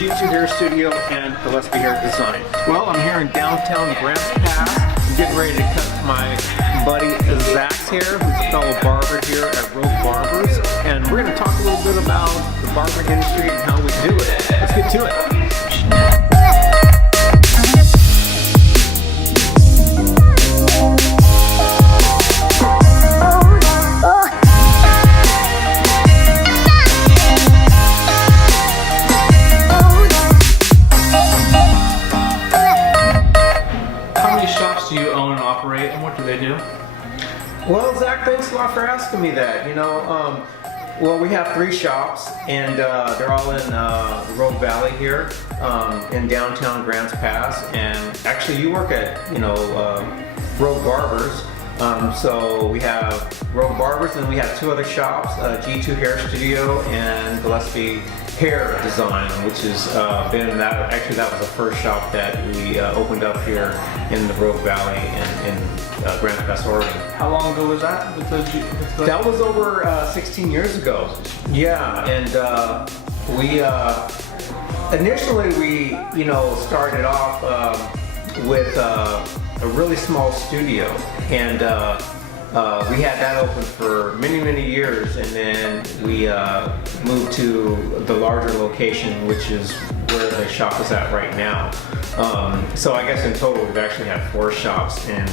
G2 Hair Studio and Gillaspie Hair Design. Well, I'm here in downtown Grants Pass. I'm getting ready to cut my buddy Zach's hair, who's a fellow barber here at Rogue Barbers. And we're going to talk a little bit about the barbering industry and how we do it. Let's get to it. Do you own and operate, and what do they do? Well, Zach, thanks a lot for asking me that. Well, we have 3 shops, and they're all in Rogue Valley here, in downtown Grants Pass. And actually, you work at Rogue Barbers. So we have Rogue Barbers, and we have 2 other shops: G2 Hair Studio and Gillaspie Hair Design, which has been that. Actually, that was the first shop that we opened up here in the Rogue Valley in Grants Pass, Oregon. How long ago was that? That was over 16 years ago. Yeah, and we initially we started off with a really small studio, and we had that open for many years, and then we moved to the larger location, which is where the shop is at right now. So I guess in total we've actually had 4 shops in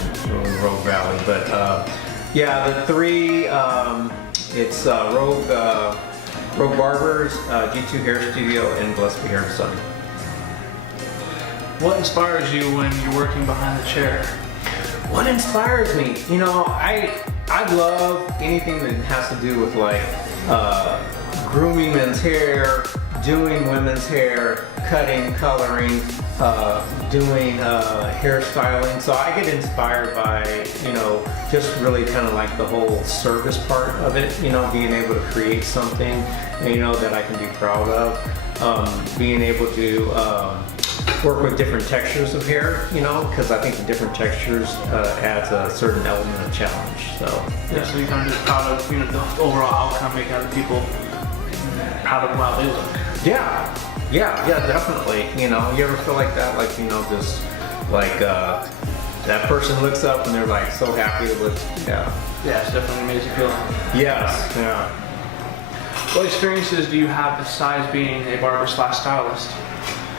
Rogue Valley, but yeah, the 3, it's Rogue Barbers, G2 Hair Studio, and Gillaspie Hair Design. What inspires you when you're working behind the chair? What inspires me? I love anything that has to do with like grooming men's hair, doing women's hair, cutting, coloring, doing hairstyling. So I get inspired by, just really kind of like the whole service part of it, being able to create something, that I can be proud of, being able to work with different textures of hair, because I think the different textures adds a certain element of challenge. So yeah, so you're kind of just proud of the overall outcome, making other people proud of how they look. Yeah, definitely. You ever feel like that? Like just like that person looks up and they're like so happy with Yeah, it's definitely an amazing feeling. Yes, yeah. What experiences do you have besides being a barber/stylist?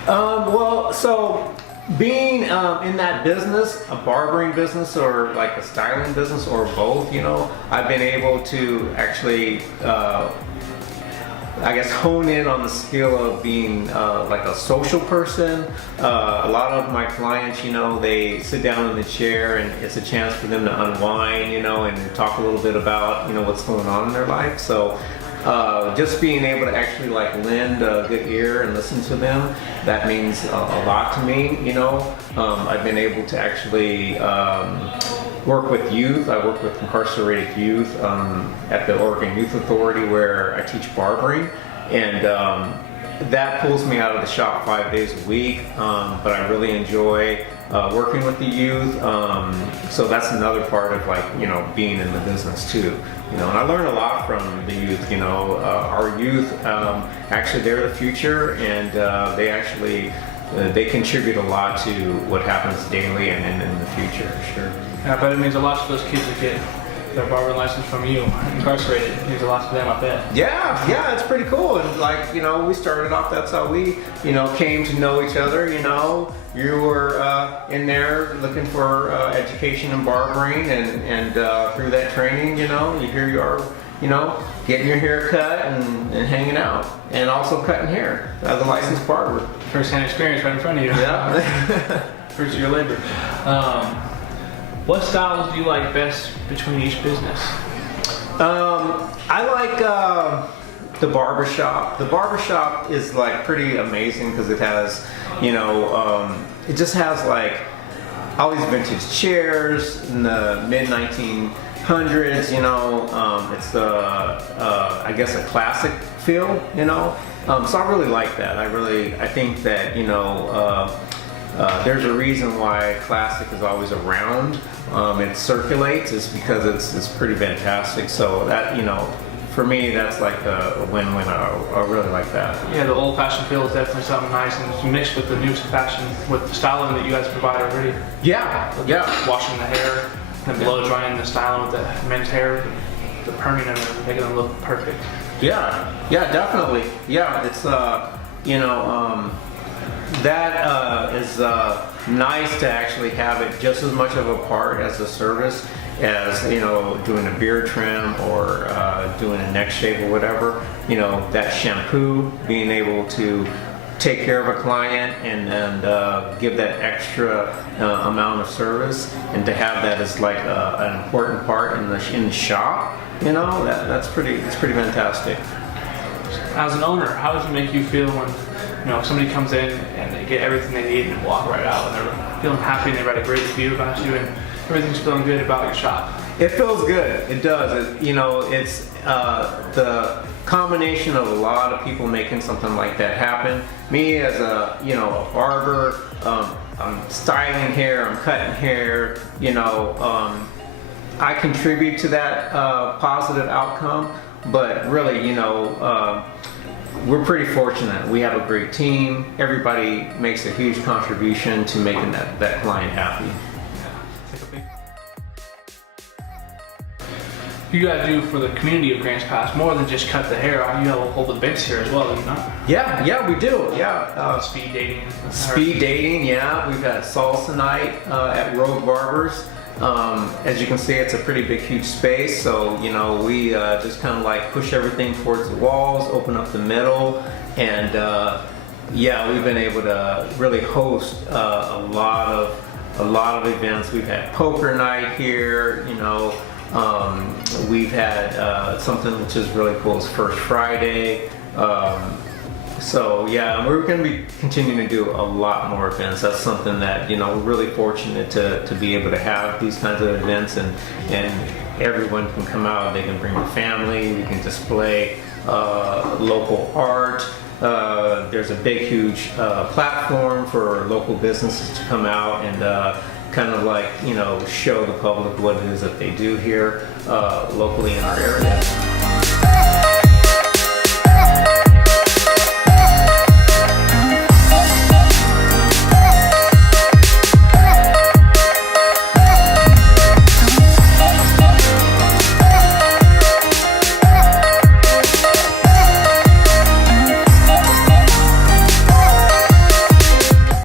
Well, so being in that business, a barbering business or like a styling business or both, I've been able to actually, I guess, hone in on the skill of being like a social person. A lot of my clients, they sit down in the chair and it's a chance for them to unwind, and talk a little bit about, what's going on in their life. So just being able to actually like lend a good ear and listen to them, that means a lot to me. I've been able to actually work with youth. I work with incarcerated youth at the Oregon Youth Authority, where I teach barbering, and that pulls me out of the shop 5 days a week, but I really enjoy working with the youth, so that's another part of like being in the business too. And I learn a lot from the youth. Our youth, actually they're the future, and they actually they contribute a lot to what happens daily and in the future, for sure. Yeah, I bet it means a lot to those kids that get their barbering license from you, incarcerated. It means a lot to them, I bet. Yeah, it's pretty cool. And like, we started off, that's how we, came to know each other. You were in there looking for education in barbering, and through that training, here you are, getting your hair cut and hanging out, and also cutting hair as a licensed barber. First-hand experience right in front of you. Yeah. First of your labor. What styles do you like best between each business? I like the barbershop. The barbershop is like pretty amazing because it has, it just has like all these vintage chairs in the mid-1900s. It's I guess a classic feel. So I really like that. I think that there's a reason why classic is always around. It circulates, is because it's pretty fantastic. So that, for me, that's like a win-win. I really like that. Yeah, the old-fashioned feel is definitely something nice, and it's mixed with the new fashion, with the styling that you guys provide already. Yeah, yeah. Washing the hair, and blow drying the styling with the men's hair, the perming them, and making them look perfect. Yeah, yeah, definitely. Yeah, it's that is nice to actually have it just as much of a part as a service as doing a beard trim or doing a neck shave or whatever. That shampoo, being able to take care of a client and give that extra amount of service, and to have that as like an important part in the shop. It's pretty fantastic. As an owner, how does it make you feel when somebody comes in and they get everything they need and walk right out and they're feeling happy and they write a great review about you and everything's feeling good about your shop? It feels good. It does. It's the combination of a lot of people making something like that happen. Me as a barber, I'm styling hair, I'm cutting hair. I contribute to that positive outcome. But really, we're pretty fortunate. We have a great team. Everybody makes a huge contribution to making that client happy. You guys do for the community of Grants Pass more than just cut the hair. You have hold events here as well, do you not? Yeah, we do. Yeah. Speed dating. Speed dating. Yeah, we've got salsa night at Road Barbers. As you can see, it's a pretty big, huge space, so we just kind of like push everything towards the walls, open up the middle, and we've been able to really host a lot of events. We've had poker night here, we've had something which is really cool, is First Friday. So yeah, we're going to be continuing to do a lot more events. That's something that we're really fortunate to be able to have these kinds of events, and everyone can come out. They can bring their family. We can display local art. There's a big, huge platform for local businesses to come out and kind of like show the public what it is that they do here locally in our area.